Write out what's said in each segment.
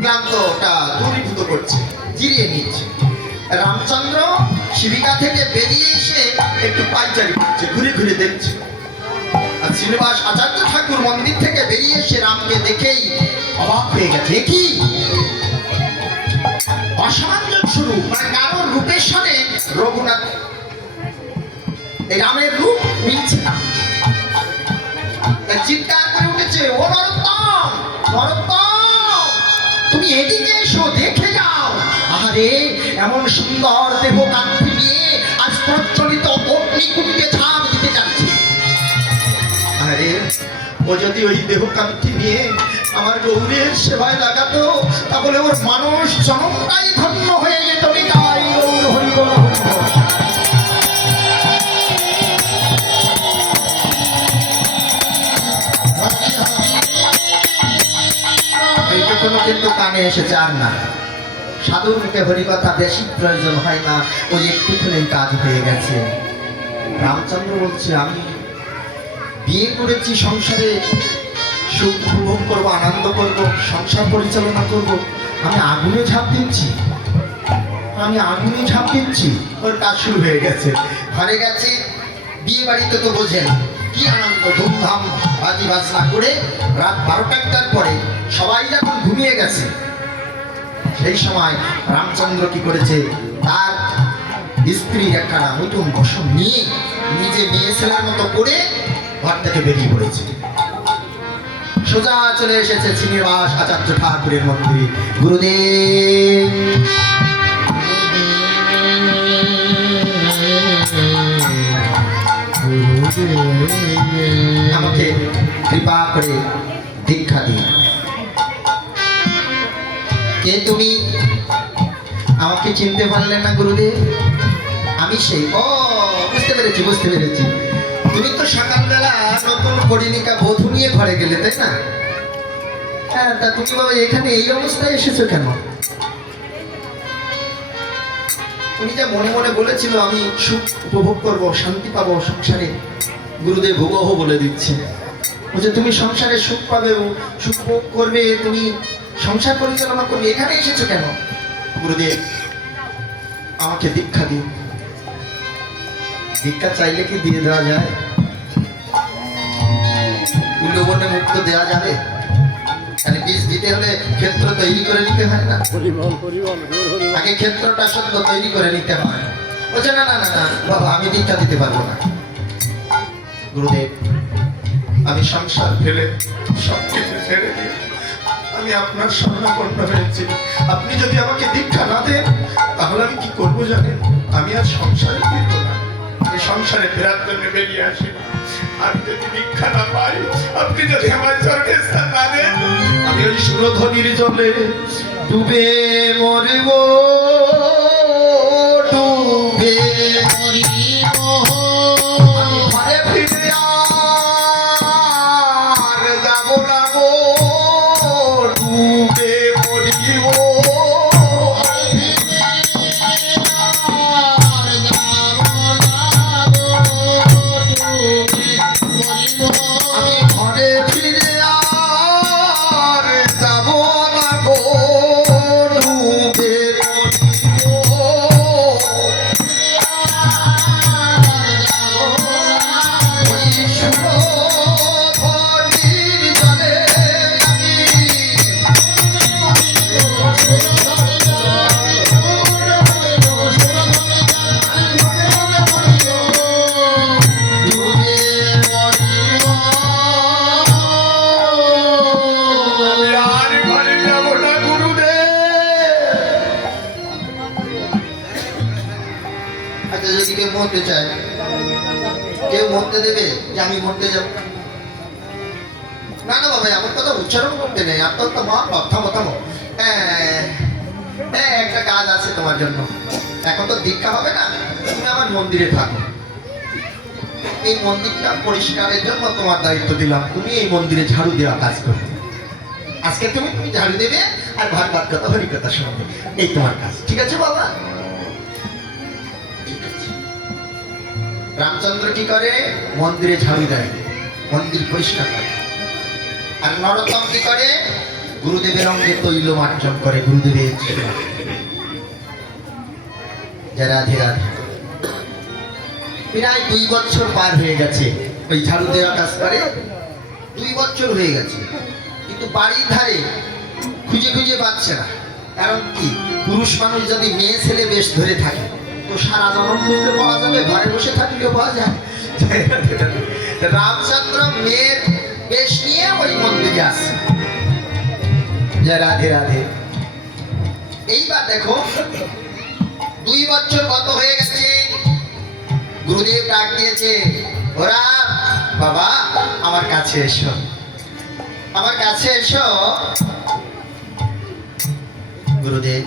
ক্লান্তটা দূরীভূত করছে, জিরিয়ে নিচ্ছে। রামচন্দ্র শিবিকা থেকে বেরিয়ে এসে একটু পাইচারি করছে, ঘুরে ঘুরে দেখছে। আর শ্রীনিবাস আচার্য ঠাকুর মন্দির থেকে বেরিয়ে এসে রামকে দেখেই অবাক হয়ে গেছে। কি অসামান্য শুরু, মানে কারোর রূপের সাথে রঘুনাথ এই রামের রূপ মিলছে না। চিৎকার করে উঠেছে, ও নরোত্তম, নরোত্তম, তুমি এদিকে এসো, দেখে যাও। আরে এমন সুন্দর দেহ কান্তি নিয়ে আজ প্রচলিত অগ্নিকুণ্ডে ঝাঁপ দিতে যাচ্ছে। আরে ও যদি ওই দেহ কান্তি নিয়ে আমার গৌরের সেবায় লাগাতো, তাহলে ওর মানুষ জনমটাই ধন্য হয়ে যেত। নিতাই গৌর হরি বল। এইটুকুনো কিন্তু কানে এসেছে, আর না। সাধুর মুখে হরিকথা বেশি প্রয়োজন হয় না, ওই একটুখানি কাজ হয়ে গেছে। রামচন্দ্র বলছে, আমি বিয়ে করেছি, সংসারে সুখ উপভোগ করবো, আনন্দ করবো, সংসার পরিচালনা করবো, আমি আগুনে ঝাঁপ দিচ্ছি, আমি আগুনে ঝাঁপ দিচ্ছি। ওর কাজ শুরু হয়ে গেছে, ঘরে গেছে। বিয়ে বাড়িতে তো বোঝেন কি আনন্দ, ধুমধাম বাজি বাজনা করে রাত 12টার পরে সবাই যখন ঘুমিয়ে গেছে, সেই সময় রামচন্দ্র কি করেছে, তার স্ত্রীর একটা নতুন বসন নিয়ে নিজে মেয়ে ছেলের মতো করে ঘর থেকে বেরিয়ে পড়েছে। সোজা চলে এসেছে শ্রীনিবাস আচার্য ঠাকুরের মন্দিরে। গুরুদেব, আমাকে কৃপা করে দীক্ষা দিন। কে তুমি? আমাকে চিনতে পারলেন না গুরুদেব? আমি সেই, ও বুঝতে পেরেছি, বুঝতে পেরেছি। তুমি তো সকালবেলা নতুন পরিণিকা বধূ নিয়ে ঘরে গেলে, তাই না? হ্যাঁ, তা তুমি বাবা এখানে এই অবস্থায় এসেছো কেন? তুমি যা মনে মনে বলেছিল আমি সুখ উপভোগ করবো, শান্তি পাবো সংসারে, গুরুদেব ভুবহ বলে দিচ্ছে। বলছে তুমি সংসারে সুখ পাবে, সুখ ভোগ করবে, তুমি সংসার পরিচালনা করবে, এখানে এসেছো কেন? গুরুদেব, আমাকে দীক্ষা দিন। দীক্ষা চাইলে কি দিয়ে দেওয়া যায়? উল্লবনে মুক্ত দেওয়া যাবে? মানে বীজ দিতে হলে ক্ষেত্র তৈরি করে নিতে হয় না? আগে ক্ষেত্রটা সত্য তৈরি করে নিতে হয়। বলছে না না না না বাবা, আমি দীক্ষা দিতে পারবো না। গুরুদেব, আমি সংসার ফেলে সব কিছু ছেড়ে দিয়ে আমি আপনার শরণাপন্ন হয়েছি। আপনি যদি আমাকে দীক্ষা না দেন, তাহলে আমি কি করবো জানেন? আমি আর সংসারে ফিরব না। আমি সংসারে ফেরার জন্য বেরিয়ে আসি না। আমি যদি দীক্ষা না পাই, আপনি যদি আমার স্বর্গে স্থান না দেন, আমি ওই সুরধ্বনির জলে ডুবে মরব, ডুবে মরিব। ঘরে ফিরে আর যাব না গো, ডুবে মরিব। আমি ঘরে ফিরে আর যাব না গো, ডুবে মরতে চায়, কেউ মরতে দেবে যে আমি মরতে যাব? না না বাবা, আমার কথা উচ্চারণ করতে নেই। আত্মহত্যা মা, থামো থামো। হ্যাঁ, একটা কাজ আছে তোমার জন্য। এখন তো দীক্ষা হবে না, তুমি আমার মন্দিরে থাকো। এই মন্দিরটা পরিষ্কারের জন্য তোমার দায়িত্ব দিলাম। তুমি এই মন্দিরে ঝাড়ু দেওয়া কাজ করবে। আজকে তুমি ঝাড়ু দেবে আর ভাগবত কথা হরিকথা শুনবে, এই তোমার কাজ। ঠিক আছে বাবা? রামচন্দ্র কি করে? মন্দিরে ঝাড়ু দেয়, মন্দির পরিষ্কার করে। আর নরোত্তম কি করে? গুরুদেবের অঙ্গে তৈল মার্জন করে গুরুদেবের সেবা। জয় রাধে রাধে। প্রায় 2 বছর পার হয়ে গেছে, ওই ঝাড়ু দেওয়া কাজ করে 2 বছর হয়ে গেছে, কিন্তু বাড়ির ধারে খুঁজে খুঁজে পাচ্ছে না। কারণ কি, পুরুষ মানুষ যদি মেয়ে ছেলে বেশ ধরে থাকে তো সারা জনম খুঁজতে পাওয়া যাবে, ঘরে বসে থাকলেও পাওয়া যায়। রামচন্দ্র মেয়ের বেশ নিয়ে ওই মন্দিরে আসে। জয় রাধে রাধে। এইবার দেখো 2 বছর কত হয়ে গেছে, গুরুদেব ডাক দিয়েছে, ওরা বাবা আমার কাছে এসো, আমার কাছে এসো। গুরুদেব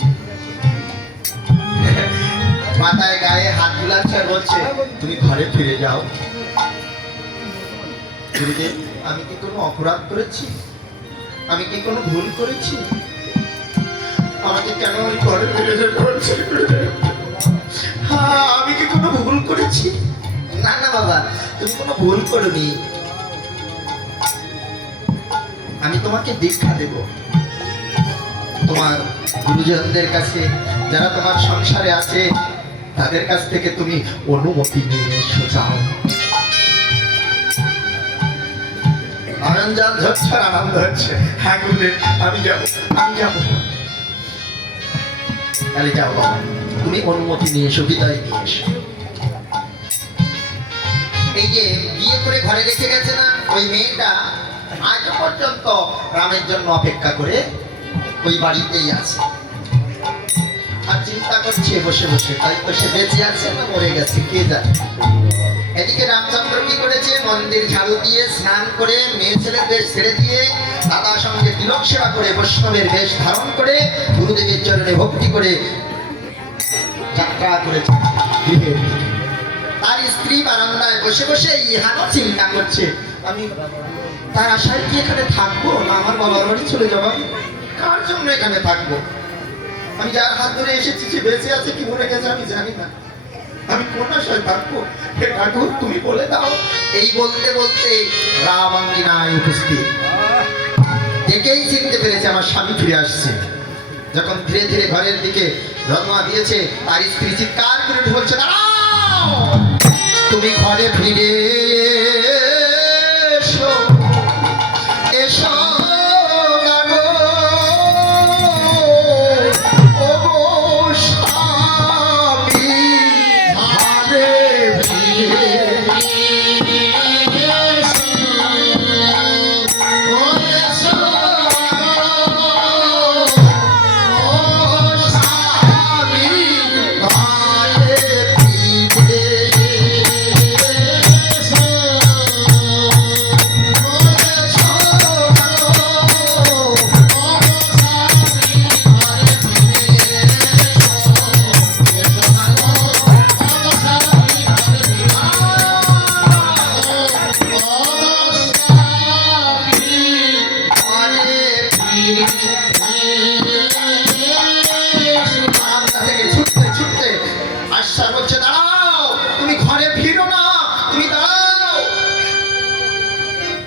মাথায় গায়ে হাত বুলাচ্ছে আর বলছে, তুমি ঘরে ফিরে যাও। গুরুদেব আমি কি কোনো অপরাধ করেছি? আমি কি কোনো ভুল করেছি? আমাকে কেন ওই ঘরে ফিরে যেতে বলছে? হ্যাঁ, আমি কি কোনো ভুল করেছি? না না বাবা, তুমি কোনো ভুল করোনি। আমি তোমাকে দীক্ষা দেব। তোমার গুরুজনদের কাছে, যারা তোমার সংসারে আছে, তাদের কাছ থেকে তুমি অনুমতি নিয়ে এসো, যাও। আনন্দ হচ্ছে, আনন্দ হচ্ছে। হ্যাঁ গুরুদেব, আমি যাবো, আমি যাবো। তাহলে যাও বাবা, তুমি অনুমতি নিয়ে এসো, বিদায় নিয়ে এসো। এই যে বিয়ে করে ঘরে রেখে গেছে না ওই মেয়েটা, আজ পর্যন্ত রামের জন্য অপেক্ষা করে ওই বাড়িতেই আছে, আর চিন্তা করছে বসে বসে, তাই তো সে বেঁচে আছে না মরে গেছে কে জানে। এদিকে রামচন্দ্র কি করেছে, মন্দির ঝাড়ু দিয়ে স্নান করে মেয়ে ছেলের বেশ ছেড়ে দিয়ে দাদার সঙ্গে তিলক সেবা করে বৈষ্ণবের বেশ ধারণ করে গুরুদেবের চরণে ভক্তি করে যাত্রা করেছে গৃহের। তার স্ত্রী বারান্দায় বসে বসে ইহানো চিন্তা করছে, আমি তার আশায় কি এখানে থাকবো, না আমার বাবার বাড়ি চলে যাবো? কার জন্য এখানে থাকবো? আমি যার হাত ধরে এসেছি সে বেঁচে আছে কি মরে গেছে আমি জানি না, আমি কোন আশায় থাকবো? হে ঠাকুর তুমি বলে দাও। এই বলতে বলতে রাম আঙ্গিনায় উপস্থিত। দেখেই চিনতে পেরেছে আমার স্বামী ফিরে আসছে। যখন ধীরে ধীরে ঘরের দিকে রওনা দিয়েছে, তার স্ত্রী চিৎকার করে বলছে, দাঁড়াও, তুমি ঘরে ফিরে এসো, এসো।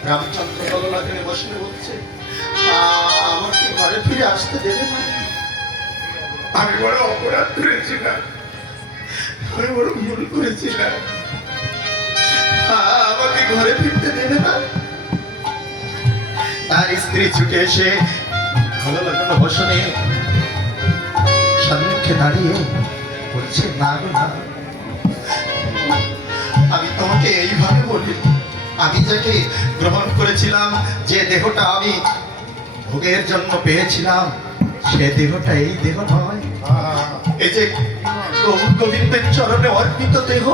রামচন্দ্র বললাকে বসে বলছে, আমাকে ঘরে ফিরে আসতে দেবে না? আমি বড় অপরাধ করেছিলাম, আমি বড় ভুল করেছিলাম, আমাকে ঘরে ফিরতে দেবে না? তার স্ত্রী ছুটে এসে ভালো লাগানো বসনে সম্মুখে দাঁড়িয়ে বলছে, না গো না, আমি তোমাকে এইভাবে বলি, আমি যাকে গ্রহণ করেছিলাম, যে দেহটা আমি ভোগের জন্য পেয়েছিলাম, সে দেহটা এই দেহ নয়। এই যে গোবিন্দের চরণে অর্পিত দেহ,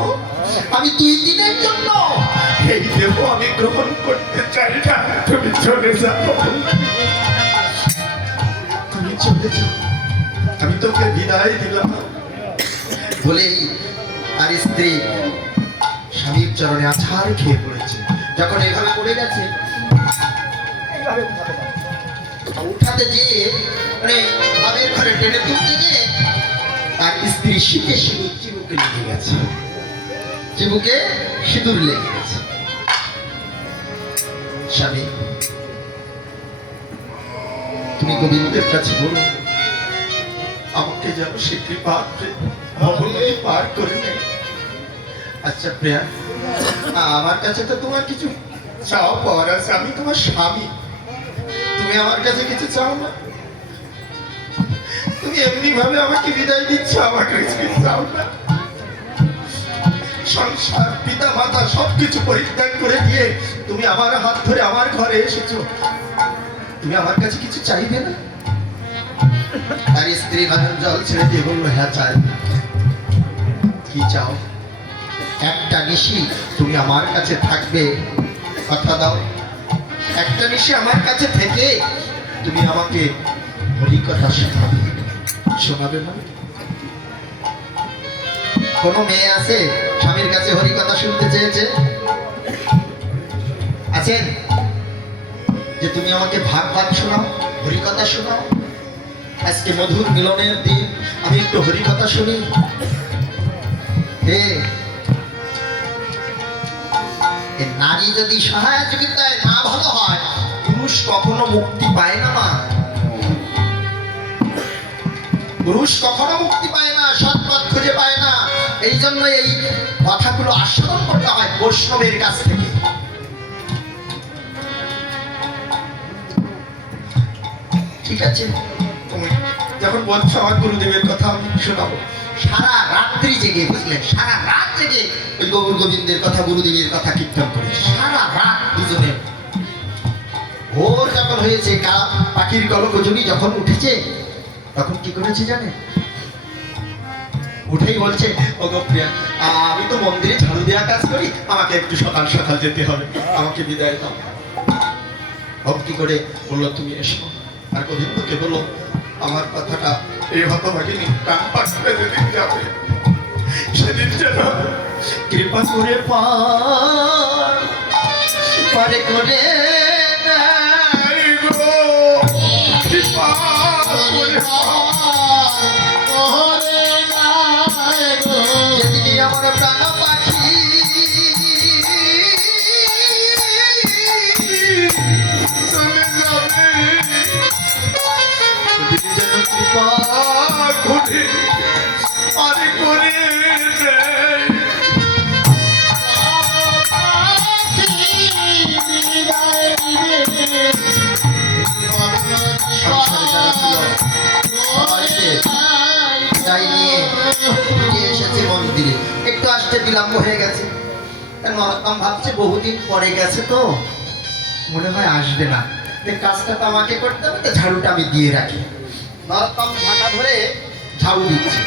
আমি 2 দিনের জন্য এই দেহ আমি গ্রহণ করতে চাই না। তুমি চলে যাও, তুমি চলে যাও, আমি তোকে বিদায় দিলাম বলেই তার স্ত্রী স্বামীর চরণে আছাড় খেয়ে পড়েছে। যখন এভাবে পড়ে গেছে, উঠাতে যেয়ে মানে তাদের ঘরে টেনে তুলতে গিয়ে তার স্ত্রী শীতে সিঁদুর চিবুকে লেগে গেছে, চিবুকে সিঁদুর লেগে গেছে। স্বামী তুমি তুমি গোবিন্দের কাছে বলো আমাকে যেন সে কৃপা ভবনটি পার করে নেয়। আচ্ছা প্রিয়া, আমার কাছে তো তোমার কিছু চাও পাওয়ার আছে, আমি তোমার স্বামী, তুমি আমার কাছে কিছু চাও না? তুমি এমনি ভাবে আমাকে বিদায় দিচ্ছ, আমার কাছে কিছু চাও না? সংসার পিতা মাতা সবকিছু পরিত্যাগ করে দিয়ে তুমি আমার হাত ধরে আমার ঘরে এসেছো, তুমি আমার কাছে কিছু চাইবে না? আর স্ত্রী নয়ন জল ছেড়ে দিয়ে বললো হ্যাঁ চাই। কি চাও? একটা নিশি তুমি আমার কাছে থাকবে, কথা দাও। একটা নিশি আমার কাছে থেকে তুমি আমাকে হরি কথা শোনাবে, শোনাবে না? কোন মেয়ে আছে স্বামীর কাছে হরি কথা শুনতে চেয়েছে? আছেন? যে তুমি আমাকে ভাগ ভাগ শোনাও, হরি কথা শোনাও। আজকে মধুর মিলনের দিন, আমি একটু হরি কথা শুনি। নারী যদি সহযোগিতায় না ভালো হয়, পুরুষ কখনো মুক্তি পায় না। মা, পুরুষ কখনো মুক্তি পায় না, সৎপথ খুঁজে পায় না। এই জন্য এই কথাগুলো আস্বাদন করতে হয় বৈষ্ণবের কাছ থেকে। ঠিক আছে, তুমি যখন বলছো আমার গুরুদেবের কথা আমি শোনাবো। সারা রাত্রি জেগে, বুঝলেন, সারা রাত জেগে ওই গৌর গোবিন্দের কথা, গুরুদেবের কথা কীর্তন করেছে সারা রাত দুজনে। ভোর যখন হয়েছে, পাখির কলকজনী যখন উঠেছে, তখন কি করেছে জানে? উঠেই বলছে, ও গো প্রিয়া, আমি তো মন্দিরে ঝাড়ু দেওয়া কাজ করি, আমাকে একটু সকাল সকাল যেতে হবে, আমাকে বিদায় দাও। ভক্তি করে বললো তুমি এসো। আর গোবিন্দকে বললো আমার কথাটা এই হতভাগিনী কান পাশে যেদিন যাবে সেদিন যেন কৃপা করে পারে করে যেদিনই আমার প্রাণ পাখি মন্দিরে একটু আসতে বিলম্ব হয়ে গেছে। নরোত্তম ভাবছে বহুদিন পরে গেছে তো মনে হয় আসবে না, কাজটা তো আমাকে করতে হবে, তো ঝাড়ুটা আমি দিয়ে রাখি। নরোত্তম ঝাঁটা ধরে ঝাড়ু দিচ্ছে,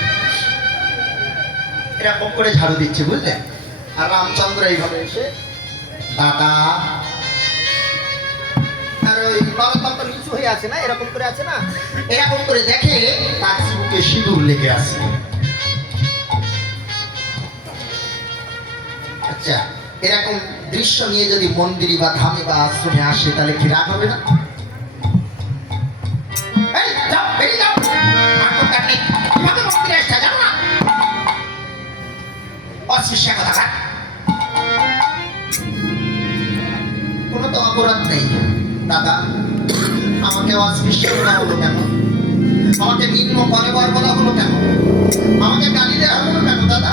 এরকম করে ঝাড়ু দিচ্ছে, বুঝলেন। আর রামচন্দ্র এইভাবে এসে দাদা, আর ওই নরোত্তম তো নিচু হয়ে আছে না, এরকম করে আছে না, এরকম করে দেখে তার বুকে সিঁদুর লেগে আছে। আচ্ছা, এরকম দৃশ্য নিয়ে যদি মন্দিরে বা ধামে বা আশ্রমে আসে তাহলে কি রাগ হবে না? কোনো তো অপরাধ নেই দাদা, আমাকে অস্পৃশ্য বলা হলো কেন? আমাকে নিম্ন কলেবর বলা হলো কেন? আমাকে গালি দেওয়া হলো কেন দাদা?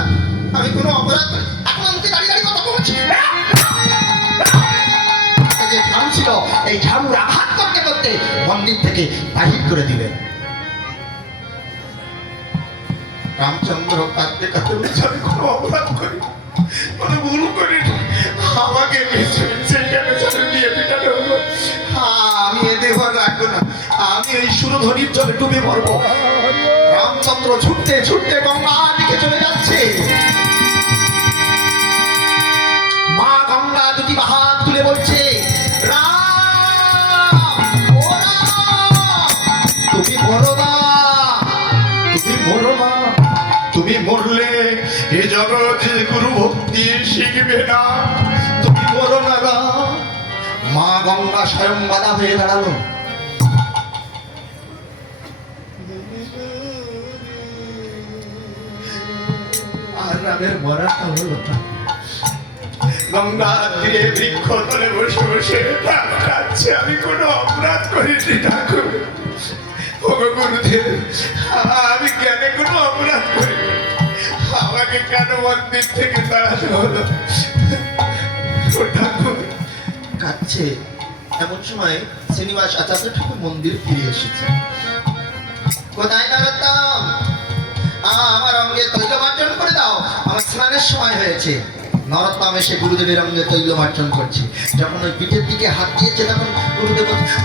আমি কোনো অপরাধ করি? এখন আমাকে দাঁড়িয়ে দাঁড়িয়ে কথা বলছি। যে ঝাড়ু ছিল, এই ঝাড়ুর আঘাত করতে করতে মন্দির থেকে বাহির করে দিলেন। রামচন্দ্র কাঁদতে কাঁদতে বলছে আমি কোনো অপরাধ করি, কোনো ভুল করি, আমাকে দিয়ে পিটানো হলো। আমি এ দেহ রাখবো না, আমি এই সুরধ্বনির জলে ডুবে মরবো। রামচন্দ্র ছুটতে ছুটতে গঙ্গা দিকে চলে যাচ্ছে। মা গঙ্গা দুটি হাত তুলে বলছে, তুমি মরো না, তুমি মরো না, তুমি মরলে এ জগতে গুরু ভক্তি শিখবে না, তুমি মরো না। মা গঙ্গা স্বয়ং বাধা হয়ে দাঁড়ালো। আর রামের মরাটা হলো না। গঙ্গা তীরে বৃক্ষ তলে বসে বসে কাঁদছে, আমি কোনো অপরাধ করিনি ঠাকুর, ওগো গুরুদেব, আমি কেন কোনো অপরাধ করি? আমাকে কেন মন্দির থেকে তাড়ানো হলো? ও ঠাকুর, কাঁদছে। এমন সময় শ্রীনিবাস আচার্য ঠাকুর মন্দির ফিরে এসেছে। কোথায় নরোত্তম? আমার অঙ্গে তৈল মার্জন করে দাও, আমার স্নানের সময় হয়েছে। নরোত্তম এসে গুরুদেবের অঙ্গে তৈল মার্জন করছে। যখন ওই পিঠের দিকে হাত দিয়েছে তখন গুরুদেব বলছে,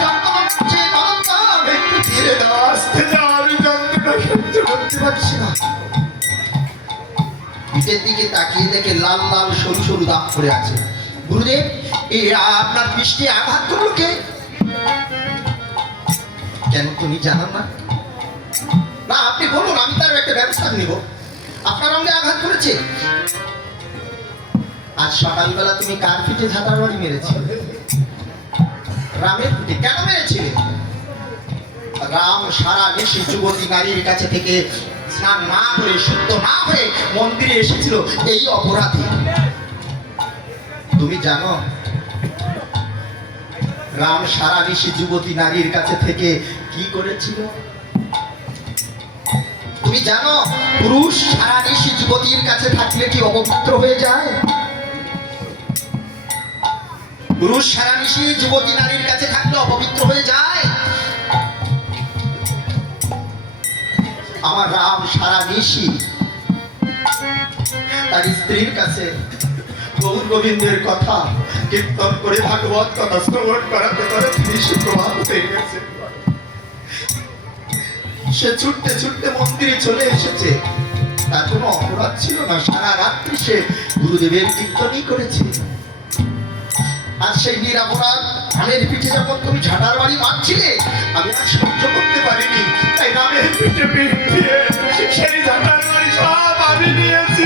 যন্ত্রণা করছে নরোত্তম, একটু ধীরে দাও, আস্তে যাও, আমি যন্ত্রণা সহ্য করতে পারছি না। পিঠের দিকে তাকিয়ে দেখে লাল লাল সরু সরু দাগ পড়ে আছে। গুরুদেব, এই আপনার বৃষ্টি আঘাত করলো কে? কেন তুমি জানো না? না, আপনি বলুন, আমি তার একটা ব্যবস্থা নিব। আপনার অঙ্গে আঘাত করেছে। আজ সকালবেলা তুমি কার পিঠে ঝাঁটার বাড়ি মেরেছিলে? রামের পিঠে। কেন মেরেছিলে? রাম সারা দেশে যুবতী নারীর কাছে থেকে স্নান না করে, শুদ্ধ না হয়ে মন্দিরে এসেছিল এই অপরাধী। তুমি জানো রাম সারা দেশে যুবতী নারীর কাছে থেকে কি করেছিল? তুমি জানো পুরুষ সারা দেশে যুবতীর কাছে থাকলে কি অপবিত্র হয়ে যায়? পুরুষ সারা দেশে যুবতী নারীর কাছে থাকলে অপবিত্র হয়ে যায়। আমার রাম সারা দেশে তার স্ত্রীর কাছে গৌর গোবিন্দের কথা কীর্তন করে ভাগবত কথা শ্রবণ করাতে করে তিনি সুপ্রভাত হয়ে গেছে। সে ছুটতে ছুটতে মন্দিরে চলে এসেছে। তার কোনো অপরাধ ছিল না। সারা রাত্রি সে গুরুদেবের কীর্তনই করেছে। আর সেই নিরাপরাধ রামের পিঠে যখন তুমি ঝাঁটার বাড়ি মারছিলে, আমি আর সহ্য করতে পারিনি, তাই রামের পিঠে পিঠ দিয়ে সেই ঝাঁটার বাড়ি সব আমি নিয়েছি।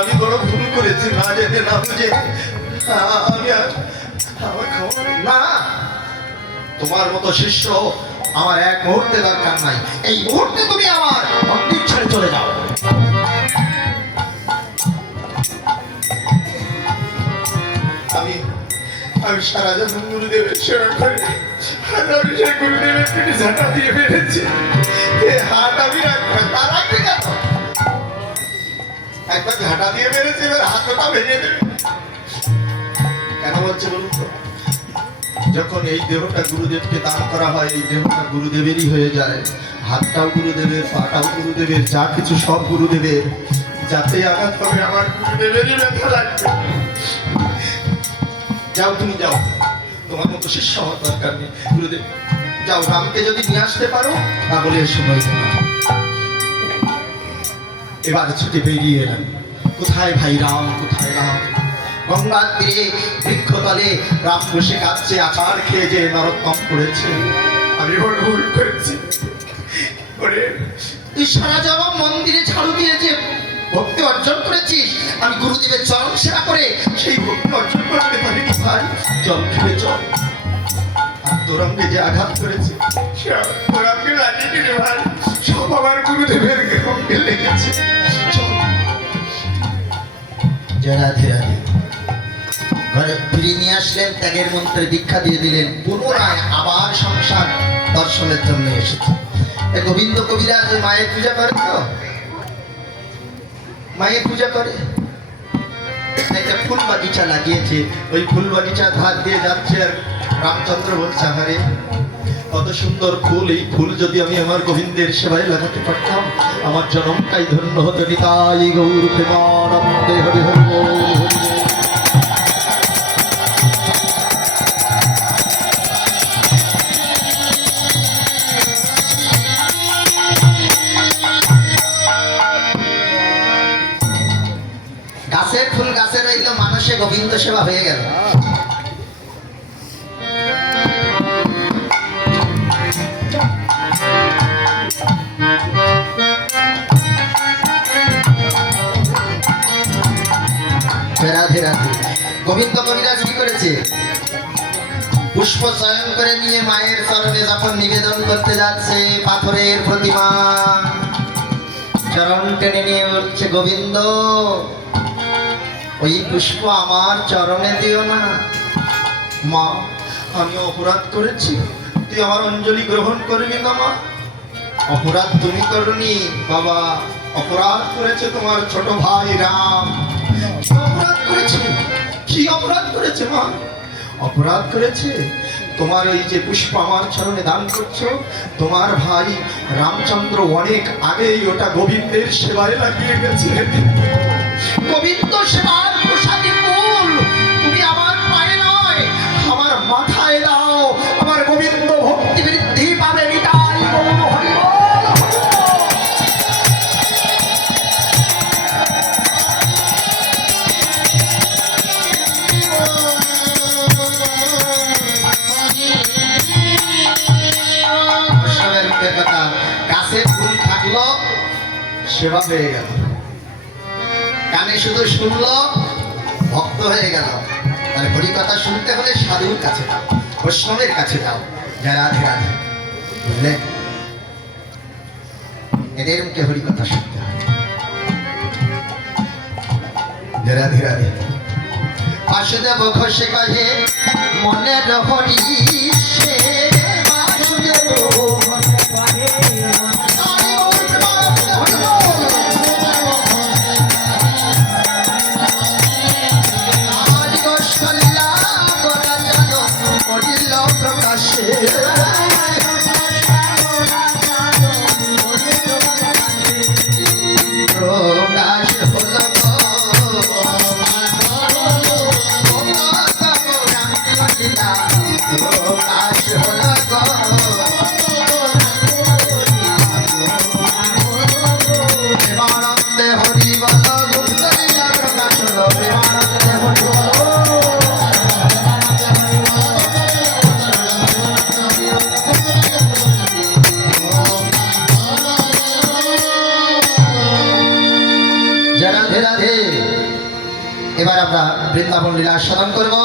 আমি বড় ভুল করেছি, না জেনে না বুঝে। আমি না, তোমার মতো শিষ্য আমার এক মুহূর্তে দরকার নাই। এই মুহূর্তে তুমি আমার মন্দির ছেড়ে চলে যাও। আমি আমি সারা জীবন গুরুদেবের সেবা করে আমি সেই গুরুদেবের পিঠে ঝাঁটা দিয়ে বেড়েছি। হাত আমি রাখবো, তা রাখবে কেন? একবার ঝাঁটা দিয়ে বেড়েছি, এবার হাতটা ভেঙে দেবে কেন বলছে বলুন তো? যখন এই দেহটা গুরুদেবকে দান করা হয়, এই দেহটা গুরুদেবেরই হয়ে যায়। হাতটাও গুরুদেবের, পাটাও গুরুদেবের, যা কিছু সব গুরুদেবের। যাতে আঘাত হবে আমার গুরুদেবেরই ব্যথা লাগবে। যাও, তুমি যাও, তোমার মতো শিষ্য হওয়ার দরকার নেই। গুরুদেব যাও, রামকে যদি নিয়ে আসতে পারো তাহলে এসে নইতে না। এবার ছুটে বেরিয়ে এলাম। কোথায় ভাই রাম, কোথায় রাম? গঙ্গার তীরে বৃক্ষতলে রাম বসে কাঁদছে। আচার খেয়ে যে নরোত্তম করেছে। আমি বড় ভুল করেছি। তুই সারা জীবন মন্দিরে ঝাড়ু দিয়ে যে ভক্তি অর্জন করেছিস, আমি গুরুদেবের চরণ সেবা করে সেই ভক্তি অর্জন করতে পারিনি ভাই। চল ফিরে চল। আর তোর অঙ্গে যে আঘাত করেছে তোর অঙ্গে লাগেনি রে ভাই, সব আমার গুরুদেবের অঙ্গে লেগেছে। রাধে রাধে। ঘরে ফিরিয়ে নিয়ে আসলেন, ত্যাগের মন্ত্রে দীক্ষা দিয়ে দিলেন। পুনরায় আবার সংসার দর্শনের জন্য এসেছে। গোবিন্দ কবিরাজ ওই মায়ের পূজা করে, তো মায়ের পূজা করে একটা ফুল বাগিচা লাগিয়েছে। ওই ফুল বাগিচার ধার দিয়ে যাচ্ছে, আর রামচন্দ্র বলছে, আরে কত সুন্দর ফুল, এই ফুল যদি আমি আমার গোবিন্দের সেবায় লাগাতে পারতাম আমার জনমটাই ধন্য হতো। নিতাই গৌর প্রেমানন্দে হরি হরি বল। গাছের ফুল গাছে রইল, মানুষে গোবিন্দ সেবা হয়ে গেল। গোবিন্দ কবিরাজ কি করেছে? পুষ্প চয়ন করে নিয়ে মায়ের চরণে যখন নিবেদন করতে যাচ্ছে, পাথরের প্রতিমা চরণ টেনে নিয়ে বলছে, গোবিন্দ ওই পুষ্প আমার চরণে দিও না। মা, আমি অপরাধ করেছি, তুই আমার অঞ্জলি গ্রহণ করবি না মা। অপরাধ তুমি করনি বাবা, অপরাধ করেছে তোমার ছোট ভাই রাম। কি অপরাধ করেছে? কি অপরাধ করেছে মা? অপরাধ করেছে তোমার ওই যে পুষ্প আমার চরণে দান করছো, তোমার ভাই রামচন্দ্র অনেক আগেই ওটা গোবিন্দের সেবায় লাগিয়ে গেছে। গোবিন্দ সেবার প্রসাদী ফুল তুমি আমার পায়ে নয় আমার মাথায় দাও, আমার গোবিন্দ ভক্তি বৃদ্ধি পাবে। নিতাই গৌর হরি বল। বৈষ্ণবের মুখের কথা, গাছে ফুল থাকলো সেবা হয়ে গেল, কানে শুধু শুনলো ভক্ত হয়ে গেল। আর হরি কথা শুনতে হলে সাধুর কাছে যাও, বৈষ্ণবের কাছে যাও। রাধে রাধে, বুঝলে? এদের মুখে হরি কথা শুনতে হয়। রাধে রাধে। বাসুদেব ঘোষে কহে মনের হরি সে, বাসুদেব এবার আমরা বৃন্দাবন লীলা সাধন করবো।